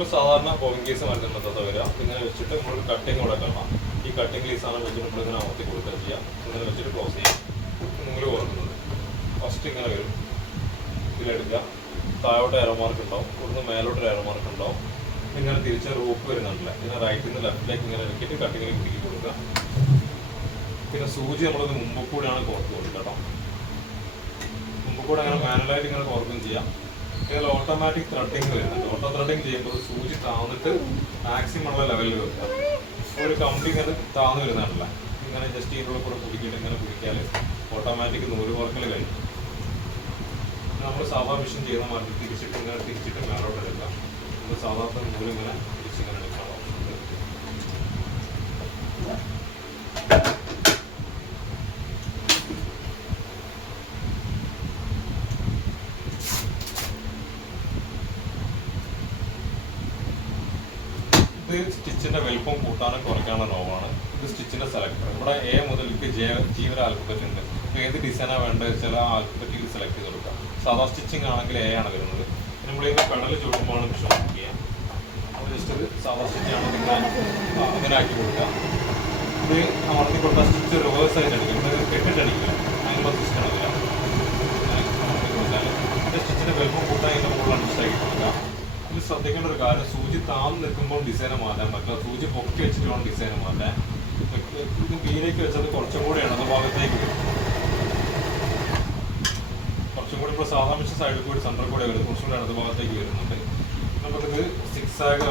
നമ്മൾ സാധാരണ bobbin case മരുന്നുള്ളത് വരിക ഇങ്ങനെ വെച്ചിട്ട് നമ്മൾ കട്ടിങ് കൂടെ കാണാം ഈ കട്ടിങ് ലീസാണ് വെച്ചിട്ട് നമ്മൾ ഇങ്ങനെ അമർത്തി കൊടുക്കുക ചെയ്യാം. ഇങ്ങനെ വെച്ചിട്ട് ക്ലോസ് ചെയ്യാം. നൂൽ കുറക്കുന്നത് ഫസ്റ്റ് ഇങ്ങനെ വരും. ഇതിലെടുക്കുക. താഴോട്ട് മാർക്ക് ഉണ്ടാവും. ഇവിടുന്ന് മേലോട്ട് മാർക്ക് ഉണ്ടാവും. ഇങ്ങനെ തിരിച്ച് റൂപ്പ് വരുന്നുണ്ടല്ലേ? ഇങ്ങനെ റൈറ്റിൽ നിന്ന് ലെഫ്റ്റിലേക്ക് ഇങ്ങനെ വെക്കിയിട്ട് കട്ടിങ്ങിൽ കുടുക്കി കൊടുക്കുക. പിന്നെ സൂചി നമ്മളത് മുമ്പ് കൂടെയാണ് കോർത്ത് കൊടുക്കുക കേട്ടോ. മുമ്പ് കൂടെ അങ്ങനെ മാനുവലായിട്ട് ഇങ്ങനെ കോർക്കും ചെയ്യാം. ഇതിൽ ഓട്ടോമാറ്റിക് ത്രെഡിങ് വരുന്നുണ്ട്. ഓട്ടോ ത്രെഡിങ് ചെയ്യുമ്പോൾ സൂചി താന്നിട്ട് മാക്സിമം ഉള്ള ലെവലിൽ വെക്കുക. ഒരു കമ്പി ഇങ്ങനെ താന്ന് വരുന്നതാണല്ല ഇങ്ങനെ ജസ്റ്റ് ഇതിനുള്ള കൂടെ കുടിക്കിയിട്ട് ഇങ്ങനെ കുടിക്കാൽ ഓട്ടോമാറ്റിക് നൂൽ കുറക്കൽ കഴിയും. നമ്മൾ സാധാ മെഷീൻ ചെയ്യുന്ന മാറ്റി തിരിച്ചിട്ട് ഇങ്ങനെ തിരിച്ചിട്ട് മേലോട്ട് എടുക്കാം നമ്മൾ സാധാരണ നൂൽ ഇങ്ങനെ തിരിച്ചിങ്ങനെ ഇത് സ്റ്റിച്ചിന്റെ വലിപ്പം കൂട്ടാനും കുറയ്ക്കാനുള്ള നോവാണ് ഇത് സ്റ്റിച്ചിന്റെ സെലക്ടർ ഇവിടെ എ മുതൽ ജെ ജി വരെ ആൽഫബറ്റ് ഉണ്ട്. ഇപ്പൊ ഏത് ഡിസൈനാണ് വേണ്ടത് ചില ആൽഫബറ്റിൽ സെലക്ട് ചെയ്ത് കൊടുക്കാം. സാധാ സ്റ്റിച്ചിങ് ആണെങ്കിൽ എ ആണ് വരുന്നത്. നമ്മൾ ഈ പെടൽ ചൂടുമ്പോൾ മിഷൻ ചെയ്യാം. അപ്പോൾ ജസ്റ്റ് ഇത് സാധാ സ്റ്റിച്ചാണ് ആ, അങ്ങനെ ആക്കി കൊടുക്കുക ഇത് അമർത്തി കൊടുത്താൽ സ്റ്റിച്ച് റിവേഴ്സ് ആയിട്ട് അടിക്കും ഇവിടെ കെട്ടിട്ടടിക്കില്ല അതിനുള്ള സിസ്റ്റം അതില്ല അമർത്തി കൊടുത്താൽ സ്റ്റിച്ചിന്റെ വലിപ്പം കൂട്ടാൻ അതിന്റെ മുകളിൽ അഡ്ജസ്റ്റ് ആക്കി കൊടുക്കുക ഇതിൽ ശ്രദ്ധിക്കേണ്ട ഒരു കാര്യം താന്ന് നിൽക്കുമ്പോൾ ഡിസൈൻ മാറ്റാൻ പറ്റില്ല. സൂചി പൊക്കി വെച്ചിട്ട് വേണം ഡിസൈൻ മാറ്റാൻ. ഇത് വെച്ചത് കുറച്ചും കൂടി ഇടത് ഭാഗത്തേക്ക് വരും കുറച്ചും കൂടി ഇപ്പോൾ സാധാരണ സൈഡിൽ കൂടി സെന്ററിൽ കൂടി വരും കുറച്ചും കൂടി ഇടത് ഭാഗത്തേക്ക് വരുന്നുണ്ട് നമുക്കിത് സിക്സ് ആഗ്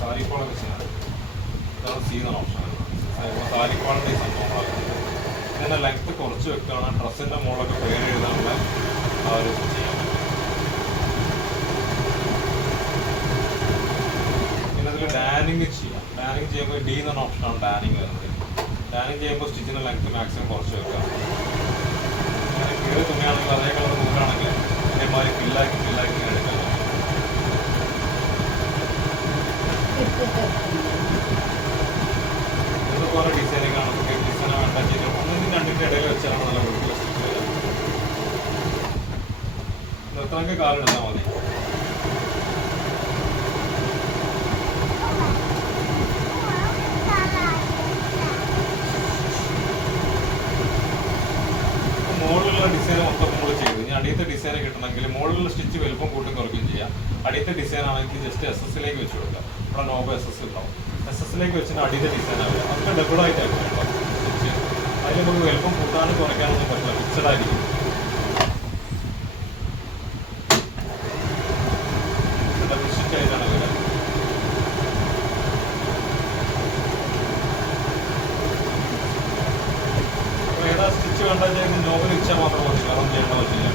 സാരിക്കോളം വെച്ചാണ് ഇതാണ് സി എന്നാണ് ഓപ്ഷൻ സാരിക്കോളിന്റെ ഈ സംഭവങ്ങളാണ് ഇതിന്റെ ലെങ്ത് കുറച്ച് വെക്കുകയാണ്. ഡ്രസ്സിന്റെ മുകളിലൊക്കെ പേര് എഴുതാനുള്ള ആ ഒരു ഇത് ചെയ്യാൻ പറ്റും പിന്നെ അതിൽ ഡാനിങ് ചെയ്യാം ഡാനിങ് ചെയ്യുമ്പോൾ ഡി എന്ന ഓപ്ഷനാണ് ഡാനിങ് വരുന്നത്. ഡാനിങ് ചെയ്യുമ്പോൾ സ്റ്റിച്ചിന്റെ ലെങ്ത് മാക്സിമം കുറച്ച് വെക്കാം. അങ്ങനെ തുണിയാണെങ്കിൽ അതേ കളർ നൂലാണെങ്കിൽ അതേമാതിരി ഫില്ലാക്കി ഫില്ലാക്കി എടുക്കാം. ഇതുപോലെ ഡിസൈനിങ് ആണ്. നമുക്ക് ഡിസൈൻ വേണ്ട ചെയ്യും ഒന്നിനും രണ്ടിന്റെ ഇടയിൽ വെച്ചാണ് നല്ല കുട്ടികൾ സ്റ്റിച്ച് വരിക. നിർത്തണമെങ്കിൽ കാലെടുത്താൽ മതി മുകളിലുള്ള ഡിസൈൻ മൊത്തം നമ്മൾ ചെയ്തു ഇനി അടിയത്തെ ഡിസൈൻ കിട്ടണമെങ്കിൽ മുകളിലുള്ള സ്റ്റിച്ച് വലുപ്പം കൂട്ടും കുറയ്ക്കുകയും ചെയ്യാം. അടിയത്തെ ഡിസൈൻ ആണെങ്കിൽ ജസ്റ്റ് എസ് എസിലേക്ക് വെച്ച് കൊടുക്കാം ഇവിടെ നോബ് എസ് എസ് ഉണ്ടാവും. എസ് എസിലേക്ക് വെച്ചിട്ട് അടിയത്തെ ഡിസൈൻ ആവില്ല അതൊക്കെ സ്റ്റിച്ച് അതിൽ നമുക്ക് വലുപ്പം കൂട്ടാനും കുറയ്ക്കാനൊന്നും പറ്റില്ല. ഫിക്സഡ് ആയിരിക്കും ഡബിൾ സ്റ്റിച്ച് ആയിട്ടാണ് വരിക അപ്പോൾ ഏതാ സ്റ്റിച്ച് വേണ്ട ചെയ്യുന്ന നോവൽ ഇച്ചാൽ മാത്രം മതി വേറെ ഒന്നും ചെയ്യേണ്ട പറ്റില്ല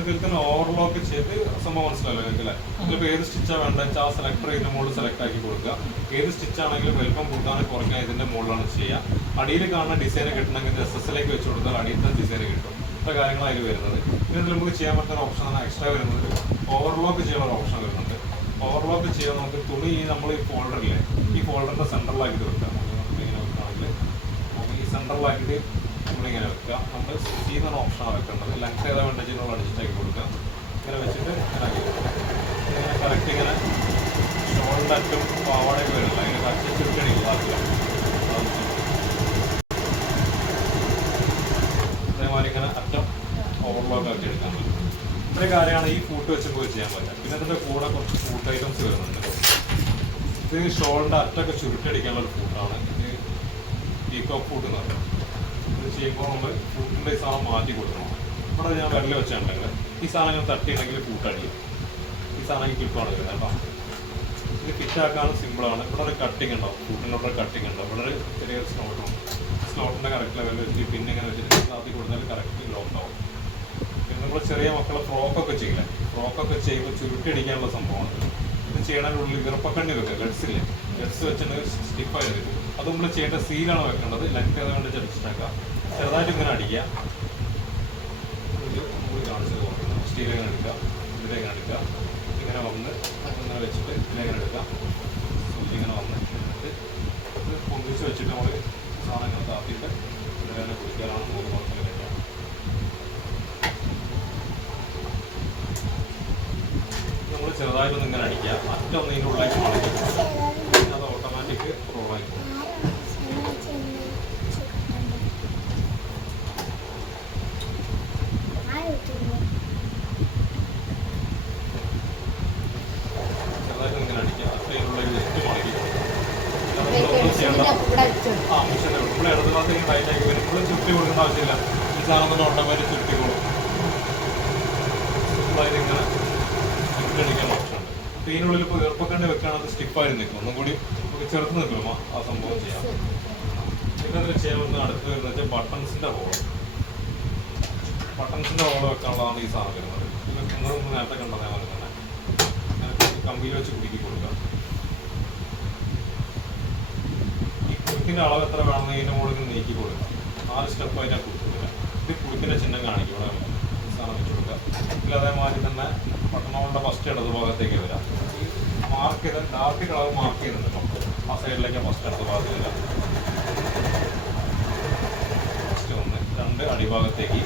ഇതിൽ തന്നെ ഓവർലോക്ക് ചെയ്ത് സംഭവം മനസ്സിലല്ലോ അല്ലേ? ഇതിലിപ്പോൾ ഏത് സ്റ്റിച്ചാണ് വേണ്ടത് വെച്ചാൽ ആ സെലക്ടർ ഇതിന്റെ മുകളിൽ സെലക്ട് ആക്കി കൊടുക്കുക. ഏത് സ്റ്റിച്ച് ആണെങ്കിലും വലിപ്പം കൂട്ടാനും കുറയ്ക്കാൻ ഇതിന്റെ മുകളിലാണ് ചെയ്യുക. അടിയിൽ കാണുന്ന ഡിസൈൻ കിട്ടണമെങ്കിൽ എസ് എസ് എല്ലേക്ക് വെച്ച് കൊടുത്താൽ അടിയിലത്തെ ഡിസൈൻ കിട്ടും. ഇത്ര കാര്യങ്ങളാണ് അതിൽ വരുന്നത്. പിന്നെ ഇതിൽ നമുക്ക് ചെയ്യാൻ പറ്റുന്ന ഓപ്ഷൻ ഓപ്ഷനാണ് എക്സ്ട്രാ വരുന്നത്. ഓവർലോക്ക് ചെയ്യാനുള്ള ഓപ്ഷൻ വരുന്നുണ്ട്. ഓവർലോക്ക് ചെയ്യാൻ നമുക്ക് തുണി ഈ നമ്മൾ ഈ ഫോൾഡറിലെ ഈ ഫോൾഡറിന്റെ സെന്ററിലാക്കിയിട്ട് വെക്കാം. ഇങ്ങനെ വെക്കുകയാണെങ്കിൽ നമുക്ക് ഈ സെന്ററിലാക്കിയിട്ട് നമ്മളിങ്ങനെ വെക്കുക. നമ്മൾ എന്ന ഓപ്ഷനാണ് വെക്കേണ്ടത് ലെങ്ത് ഏതാ വേണ്ടത് നമ്മൾ അഡ്ജസ്റ്റാക്കി കൊടുക്കുക. ഇങ്ങനെ വെച്ചിട്ട് ഇങ്ങനെ ആക്കി ഇങ്ങനെ കറക്റ്റ് ഇങ്ങനെ ഷോളിന്റെ അറ്റും പാവാടയൊക്കെ വരുന്നില്ല അതിന് കറക്റ്റ് ചുരുക്കണി ഇല്ലാതില്ല അതേമാതിരി ഇങ്ങനെ അറ്റം ഓവർലോക്ക് ആക്കി എടുക്കാൻ പറ്റും ഇത്രയും കാര്യമാണ് ഈ ഫൂട്ട് വെച്ചപ്പോൾ ചെയ്യാൻ പറ്റുക. പിന്നെ അതിന്റെ കൂടെ കുറച്ച് ഫൂട്ട് ഐറ്റംസ് വരുന്നുണ്ട്. ഇത് ഷോളിന്റെ അറ്റൊക്കെ ചുരുട്ടടിക്കാനുള്ള ഒരു ഫൂട്ടാണ് ഇത് ഈക്കോ ഫൂട്ട് എന്ന് പറയുന്നത് ചെയ്യുമ്പോൾ നമ്മൾ ഫുഡിന്റെ സാധനം മാറ്റി കൊടുക്കണം. ഇവിടെ ഞാൻ വിരൽ വെച്ചിട്ടുണ്ടെങ്കിൽ ഈ സാധനം ഇങ്ങനെ തട്ടിയുണ്ടെങ്കിൽ കൂട്ടടിയും. ഈ സാധനം വരുന്നത് കേട്ടോ. ഇത് ഫിറ്റാക്കാനും സിമ്പിളാണ്. ഇവിടെ ഒരു കട്ടിങ് ഉണ്ടാവും ഫുഡിന്റെ ഇവിടെ കട്ടിങ് ഉണ്ടാവും ഇവിടെ ഒരു ചെറിയൊരു സ്ലോട്ടും സ്ലോട്ടിന്റെ കറക്റ്റ് ലെവലിൽ വെച്ച് പിന്നെ ഇങ്ങനെ വെച്ചിട്ട് സാധ്യത കൊടുത്താൽ കറക്റ്റ് ലോക്ക് ആവും പിന്നെ നമ്മൾ ചെറിയ മക്കളെ ഫ്രോക്കൊക്കെ ചെയ്യില്ലേ? ഫ്രോക്കൊക്കെ ചെയ്യുമ്പോൾ ചുരുട്ടിയടിക്കാനുള്ള സംഭവമാണ്. ഇത് ചെയ്യണതിനുള്ളിൽ വിറപ്പക്കണ്ണി വെക്കുക ഗഡ്സില്ലേ ഗഡ്സ് വെച്ചിട്ട് വരും. അത് നമ്മൾ ചെയ്യേണ്ട സീലാണ് വെക്കേണ്ടത്. ലെങ്ത് ഏതാണ്ട് ചെടിച്ചിട്ടാക്കുക ചെറുതായിട്ട് ഇങ്ങനെ അടിക്കുക. നമുക്ക് കാണിച്ചത് സ്റ്റീൽ ഇങ്ങനെ എടുക്കുക. ഇവിടെ ഇങ്ങനെ എടുക്കുക. ഇങ്ങനെ വന്ന് ഇങ്ങനെ വെച്ചിട്ട് വെച്ചിട്ട് ഇതിലെങ്ങനെ എടുക്കാം സൂചി ഇങ്ങനെ വന്ന് എന്നിട്ട് ഇത് പൊന്തിച്ച് വെച്ചിട്ട് നമ്മൾ സാധനം ഇങ്ങനെ താത്തിയിട്ട് തന്നെ കുടിക്കാനാണ് മൂന്ന് മാസം കഴിക്കാം നമ്മൾ ചെറുതായിട്ടൊന്ന് ഇങ്ങനെ അടിക്കുക. അറ്റൊന്ന് ഇതിന്റെ ഉള്ളിലേക്ക് മടക്കി. അത് ഓട്ടോമാറ്റിക് റോളായി ചെറുതായിട്ട് ഇങ്ങനെ അടിക്കുക അറ്റ ഇതിന്റെ ഉള്ളിലേക്ക് ജസ്റ്റ് മടക്കി നമ്മളൊന്നും ചെയ്യേണ്ട ആ മിഷന്റെ നമ്മൾ ഇടത് ഭാഗത്ത് ഇങ്ങനെ ടൈറ്റ് ആക്കി വരും കൊടുക്കേണ്ട ആവശ്യമില്ല ഈ സാധനം തന്നെ ഓട്ടോമാറ്റിക് ചുറ്റിക്കോളും സിമ്പിളായിട്ട് ഇങ്ങനെ ചുറ്റടിക്കാൻ ഓപ്ഷൻ ഇപ്പോൾ ഈർപ്പക്കണ്ടി വെക്കുകയാണെങ്കിൽ സ്റ്റിഫായി നിൽക്കും. ഒന്നും കൂടി നമുക്ക് ചെറുത്ത് നിൽക്കുമോ ആ സംഭവം ചെയ്യാം. പിന്നെ അതിൽ ചെയ്യാൻ വരുന്ന അടുത്ത് വരുന്നത് വെച്ചാൽ ബട്ടൺസിന്റെ ഹോൾ ബട്ടൺസിന്റെ ഹോൾ വെക്കാനുള്ളതാണ് ഈ സാധനം വരുന്നത്. മുമ്പ് നേരത്തെ കണ്ടതേ പോലെ തന്നെ കമ്പിയിൽ വെച്ച് കുടുക്കി കൊടുക്കുക ഈ കുടുക്കിന്റെ അളവ് എത്ര വേണമെന്ന് ഇതിന്റെ മുകളിൽ നീക്കി കൊടുക്കുക നാല് സ്റ്റെപ്പ് അതിനെ കൊടുക്കില്ല ഇത് കുടുക്കിന്റെ ചിഹ്നം കാണിക്കും. ഇവിടെ സാധനം വെച്ച് കൊടുക്കുക. ഇതിൽ അതേമാതിരി തന്നെ പട്ടണങ്ങളുടെ ഫസ്റ്റ് ഇടത് ഭാഗത്തേക്ക് വരാം മാർക്ക് ചെയ്ത ഡാർക്ക് കളർ മാർക്ക് ചെയ്യുന്നുണ്ട് ആ സൈഡിലേക്ക് ഫസ്റ്റ് ഇടത് ഭാഗത്ത് വരാം ഫസ്റ്റ് ഒന്ന്. രണ്ട് അടിഭാഗത്തേക്ക്